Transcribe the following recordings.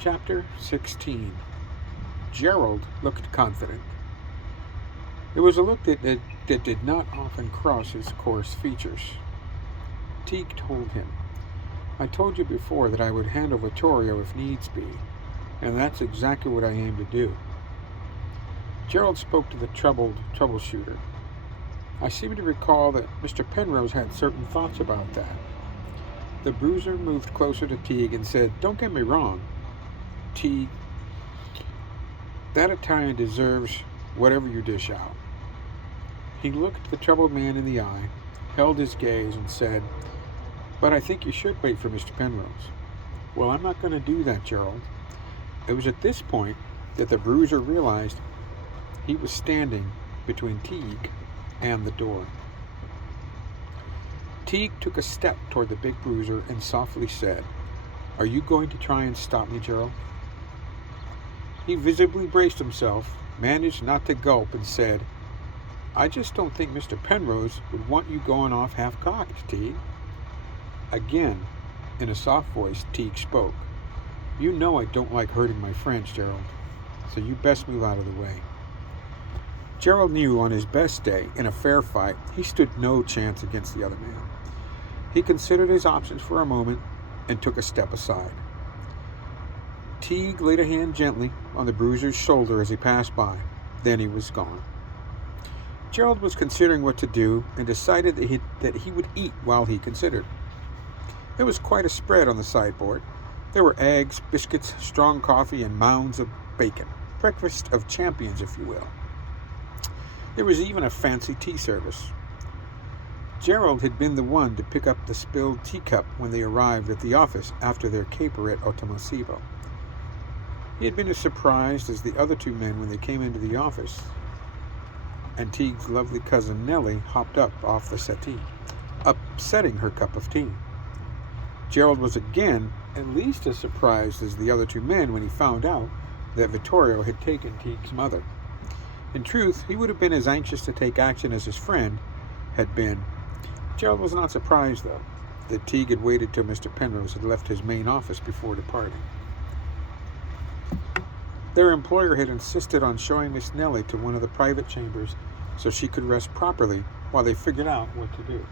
Chapter 16. Gerald looked confident. It was a look that did not often cross his coarse features. Teague told him, "I told you before that I would handle Vittorio if needs be, and that's exactly what I aim to do." Gerald spoke to the troubleshooter. "I seem to recall that Mr. Penrose had certain thoughts about that." The bruiser moved closer to Teague and said, "Don't get me wrong, Teague. That Italian deserves whatever you dish out." He looked the troubled man in the eye, held his gaze, and said, "But I think you should wait for Mr. Penrose." "Well, I'm not going to do that, Gerald." It was at this point that the bruiser realized he was standing between Teague and the door. Teague took a step toward the big bruiser and softly said, "Are you going to try and stop me, Gerald?" He visibly braced himself, managed not to gulp, and said, "I just don't think Mr. Penrose would want you going off half-cocked, Teague." Again, in a soft voice, Teague spoke. "You know I don't like hurting my friends, Gerald, so you best move out of the way." Gerald knew on his best day, in a fair fight, he stood no chance against the other man. He considered his options for a moment and took a step aside. Teague laid a hand gently on the bruiser's shoulder as he passed by. Then he was gone. Gerald was considering what to do and decided that he would eat while he considered. There was quite a spread on the sideboard. There were eggs, biscuits, strong coffee, and mounds of bacon. Breakfast of champions, if you will. There was even a fancy tea service. Gerald had been the one to pick up the spilled teacup when they arrived at the office after their caper at Ottimosevo. He had been as surprised as the other two men when they came into the office, and Teague's lovely cousin Nellie hopped up off the settee, upsetting her cup of tea. Gerald was again at least as surprised as the other two men when he found out that Vittorio had taken Teague's mother. In truth, he would have been as anxious to take action as his friend had been. Gerald was not surprised, though, that Teague had waited till Mr. Penrose had left his main office before departing. Their employer had insisted on showing Miss Nellie to one of the private chambers so she could rest properly while they figured out what to do.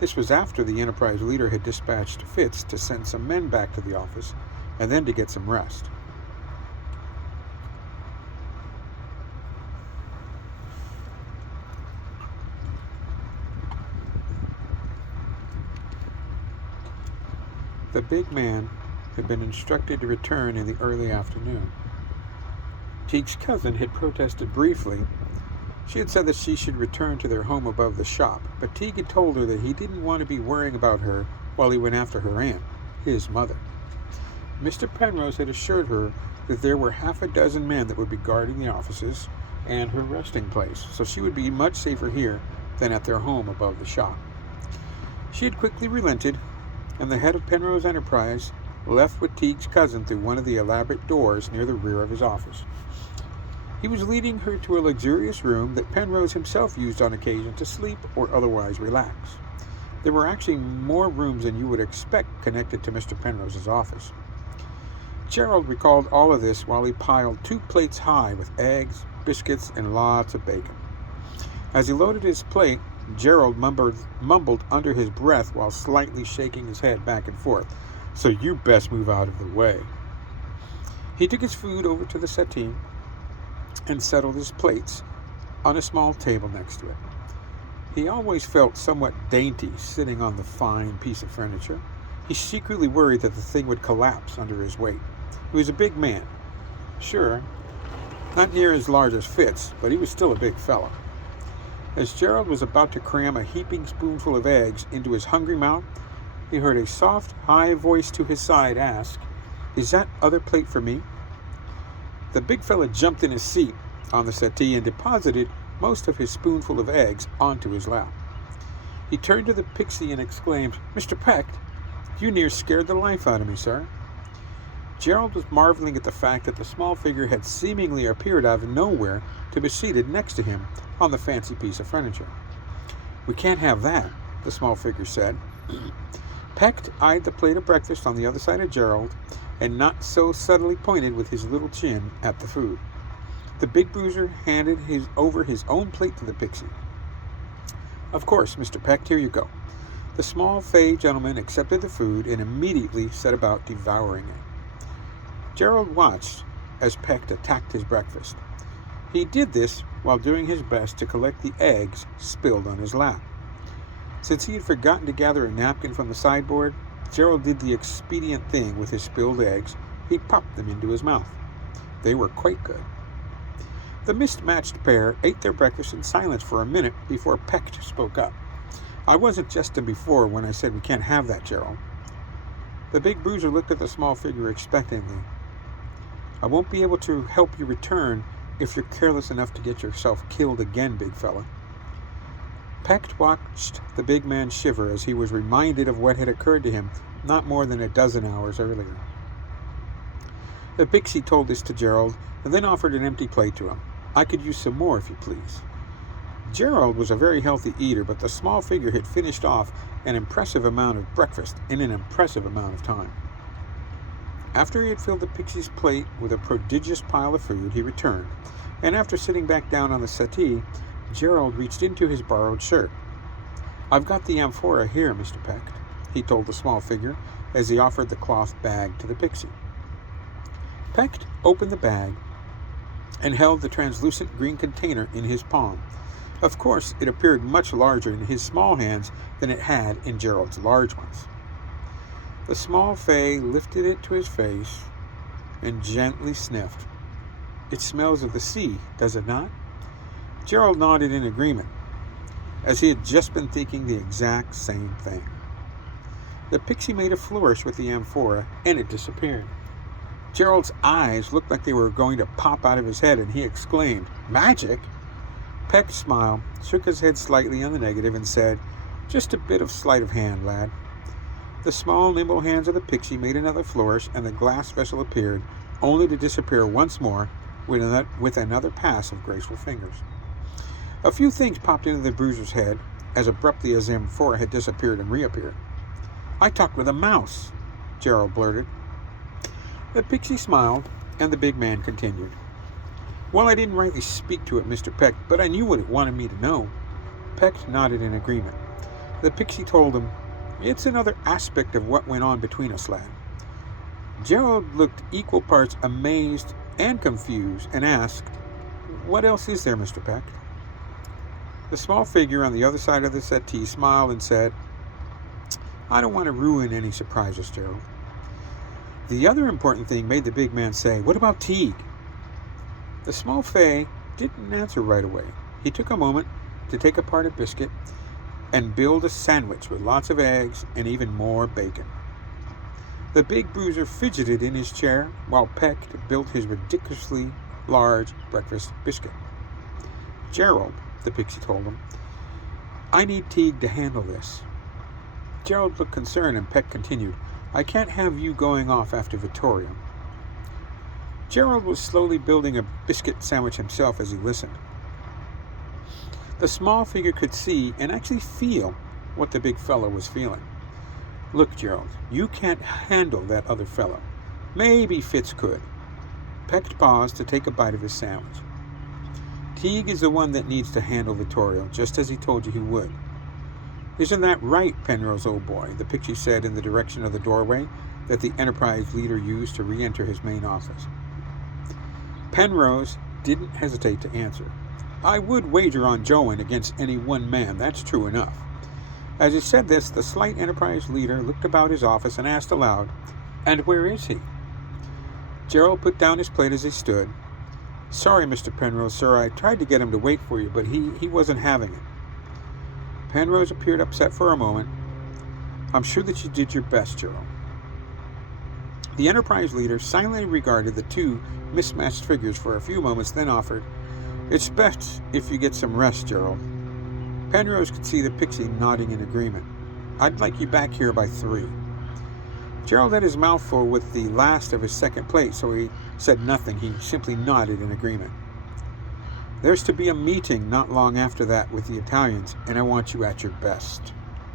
This was after the Enterprise leader had dispatched Fitz to send some men back to the office and then to get some rest. The big man had been instructed to return in the early afternoon. Teague's cousin had protested briefly. She had said that she should return to their home above the shop, but Teague had told her that he didn't want to be worrying about her while he went after her aunt, his mother. Mr. Penrose had assured her that there were half a dozen men that would be guarding the offices and her resting place, so she would be much safer here than at their home above the shop. She had quickly relented, and the head of Penrose Enterprise left with Teague's cousin through one of the elaborate doors near the rear of his office. He was leading her to a luxurious room that Penrose himself used on occasion to sleep or otherwise relax. There were actually more rooms than you would expect connected to Mr. Penrose's office. Gerald recalled all of this while he piled 2 plates high with eggs, biscuits, and lots of bacon. As he loaded his plate, Gerald mumbled under his breath while slightly shaking his head back and forth, "So you best move out of the way." He took his food over to the settee and settled his plates on a small table next to it. He always felt somewhat dainty sitting on the fine piece of furniture. He secretly worried that the thing would collapse under his weight. He was a big man. Sure, not near as large as Fitz, but he was still a big fellow. As Gerald was about to cram a heaping spoonful of eggs into his hungry mouth, he heard a soft, high voice to his side ask, "Is that other plate for me?" The big fella jumped in his seat on the settee and deposited most of his spoonful of eggs onto his lap. He turned to the pixie and exclaimed, "Mr. Peck, you near scared the life out of me, sir." Gerald was marveling at the fact that the small figure had seemingly appeared out of nowhere to be seated next to him on the fancy piece of furniture. "We can't have that," the small figure said. Peck eyed the plate of breakfast on the other side of Gerald and not so subtly pointed with his little chin at the food. The big bruiser handed over his own plate to the pixie. "Of course, Mr. Peck, here you go." The small fey gentleman accepted the food and immediately set about devouring it. Gerald watched as Peck attacked his breakfast. He did this while doing his best to collect the eggs spilled on his lap. Since he had forgotten to gather a napkin from the sideboard, Gerald did the expedient thing with his spilled eggs. He popped them into his mouth. They were quite good. The mismatched pair ate their breakfast in silence for a minute before Peck spoke up. "I wasn't jesting before when I said we can't have that, Gerald." The big bruiser looked at the small figure expectantly. "I won't be able to help you return if you're careless enough to get yourself killed again, big fella." Peck watched the big man shiver as he was reminded of what had occurred to him not more than a dozen hours earlier. The pixie told this to Gerald and then offered an empty plate to him. "I could use some more, if you please." Gerald was a very healthy eater, but the small figure had finished off an impressive amount of breakfast in an impressive amount of time. After he had filled the pixie's plate with a prodigious pile of food, he returned, and after sitting back down on the settee, Gerald reached into his borrowed shirt. "I've got the amphora here, Mr. Peck," he told the small figure as he offered the cloth bag to the pixie. Peck opened the bag and held the translucent green container in his palm. Of course, it appeared much larger in his small hands than it had in Gerald's large ones. The small fay lifted it to his face and gently sniffed. "It smells of the sea, does it not?" Gerald nodded in agreement, as he had just been thinking the exact same thing. The pixie made a flourish with the amphora, and it disappeared. Gerald's eyes looked like they were going to pop out of his head, and he exclaimed, "Magic?" Peck smiled, shook his head slightly on the negative, and said, "Just a bit of sleight of hand, lad." The small, nimble hands of the pixie made another flourish, and the glass vessel appeared, only to disappear once more with another pass of graceful fingers. A few things popped into the bruiser's head as abruptly as the amphora had disappeared and reappeared. "I talked with a mouse," Gerald blurted. The pixie smiled, and the big man continued. "Well, I didn't rightly speak to it, Mr. Peck, but I knew what it wanted me to know." Peck nodded in agreement. The pixie told him, "It's another aspect of what went on between us, lad." Gerald looked equal parts amazed and confused and asked, "What else is there, Mr. Peck?" The small figure on the other side of the settee smiled and said, "I don't want to ruin any surprises, Gerald." The other important thing made the big man say, "What about Teague?" The small fay didn't answer right away. He took a moment to take apart a biscuit and build a sandwich with lots of eggs and even more bacon. The big bruiser fidgeted in his chair while Peck built his ridiculously large breakfast biscuit. "Gerald," the pixie told him, "I need Teague to handle this." Gerald looked concerned, and Peck continued, "I can't have you going off after Vittoria." Gerald was slowly building a biscuit sandwich himself as he listened. The small figure could see and actually feel what the big fellow was feeling. "Look, Gerald, you can't handle that other fellow. Maybe Fitz could." Peck paused to take a bite of his sandwich. "Teague is the one that needs to handle Vittorio, just as he told you he would." "Isn't that right, Penrose, old boy?" the pixie said in the direction of the doorway that the Enterprise leader used to re-enter his main office. Penrose didn't hesitate to answer. "I would wager on Joan against any one man, that's true enough." As he said this, the slight Enterprise leader looked about his office and asked aloud, "And where is he?" Gerald put down his plate as he stood. "Sorry, Mr. Penrose, sir, I tried to get him to wait for you, but he wasn't having it." Penrose appeared upset for a moment. "I'm sure that you did your best, Gerald." The Enterprise leader silently regarded the two mismatched figures for a few moments, then offered, "It's best if you get some rest, Gerald." Penrose could see the pixie nodding in agreement. "I'd like you back here by 3. Gerald had his mouth full with the last of his second plate, so he said nothing. He simply nodded in agreement. "There's to be a meeting not long after that with the Italians, and I want you at your best."